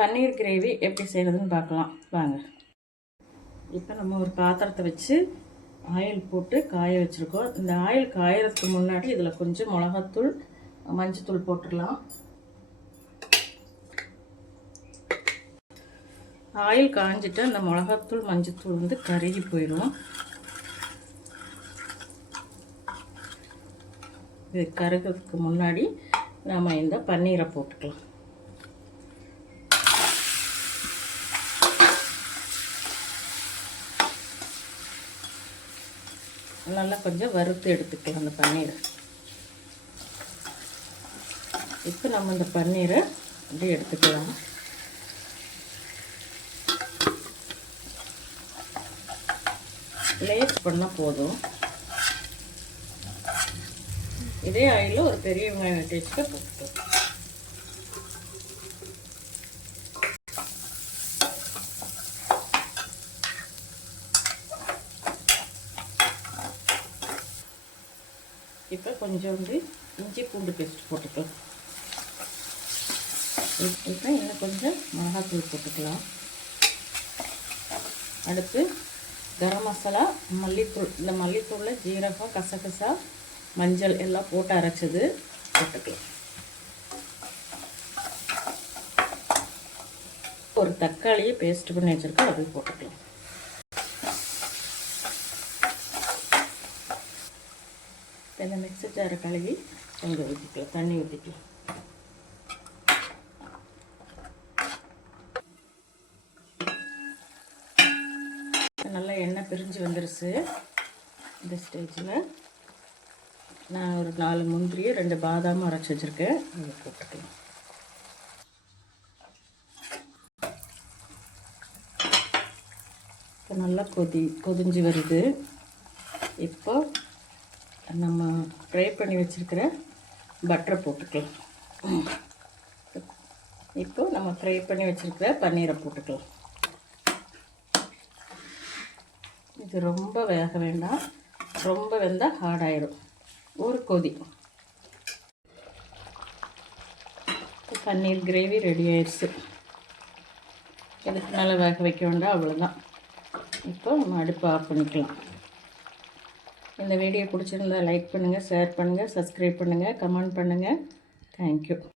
பன்னீர் gravy எப்படி செய்கிறதுன்னு பார்க்கலாம் வாங்க. இப்போ நம்ம ஒரு பாத்திரத்தை வச்சு ஆயில் போட்டு காய வச்சுருக்கோம். இந்த ஆயில் காயறதுக்கு முன்னாடி இதில் கொஞ்சம் மிளகாத்தூள் மஞ்சத்தூள் போட்டுடலாம். ஆயில் காஞ்சிட்டு அந்த மிளகாத்தூள் மஞ்சத்தூள் வந்து கருகி போயிடும். இது கருகிறதுக்கு முன்னாடி நாம் இந்த பன்னீரை போட்டுக்கலாம். நல்லா கொஞ்சம் வறுத்து எடுத்துக்கலாம் அந்த பன்னீரை. இப்போ நம்ம இந்த பன்னீரை அப்படியே எடுத்துக்கலாம். லேஸ் பண்ணால் போதும். இதே ஆயிலில் ஒரு பெரிய வெங்காயம் வெட்டி வச்சுக்க போட்டுக்கலாம். இப்போ கொஞ்சோண்டு இஞ்சி பூண்டு பேஸ்ட் போட்டுக்கலாம். இப்போ இன்னும் கொஞ்சம் மிளகாத்தூள் போட்டுக்கலாம். அடுத்து கரம் மசாலா, மல்லித்தூள். இந்த மல்லித்தூளில் ஜீரகம், கசகசா, மஞ்சள் எல்லாம் போட்டு அரைச்சது போட்டுக்கலாம். ஒரு தக்காளியை பேஸ்ட் பண்ணி வச்சுருக்கோம், அதை போட்டுக்கலாம். இந்த மிக்ஸி ஜாரை கழுவி கொஞ்சம் ஊற்றிக்கலாம், தண்ணி ஊற்றிக்கலாம். நல்லா எண்ணெய் பிரிஞ்சு வந்துருச்சு. இந்த ஸ்டேஜில் நான் ஒரு 4 முந்திரியை 2 பாதாமும் அரைச்சி வச்சுருக்கேன், அதை போட்டுக்கலாம். இப்போ நல்லா கொதிஞ்சு வருது. இப்போ நம்ம ஃப்ரை பண்ணி வச்சுருக்கிற பட்டரை போட்டுக்கலாம். இப்போ நம்ம ஃப்ரை பண்ணி வச்சுருக்கிற பன்னீரை போட்டுக்கலாம். இது ரொம்ப வேக வேண்டாம், ரொம்ப வெந்தால் ஹார்டாயிடும். ஒரு கொதி. பன்னீர் கிரேவி ரெடி ஆயிடுச்சு. இதுக்கு மேலே வேக வைக்க வேண்டாம், அவ்வளோதான். இப்போ நம்ம அடுப்பு ஆஃப் பண்ணிக்கலாம். இந்த வீடியோ பிடிச்சிருந்தால் லைக் பண்ணுங்கள், ஷேர் பண்ணுங்கள், சப்ஸ்கிரைப் பண்ணுங்கள், கமெண்ட் பண்ணுங்கள். தேங்க்யூ.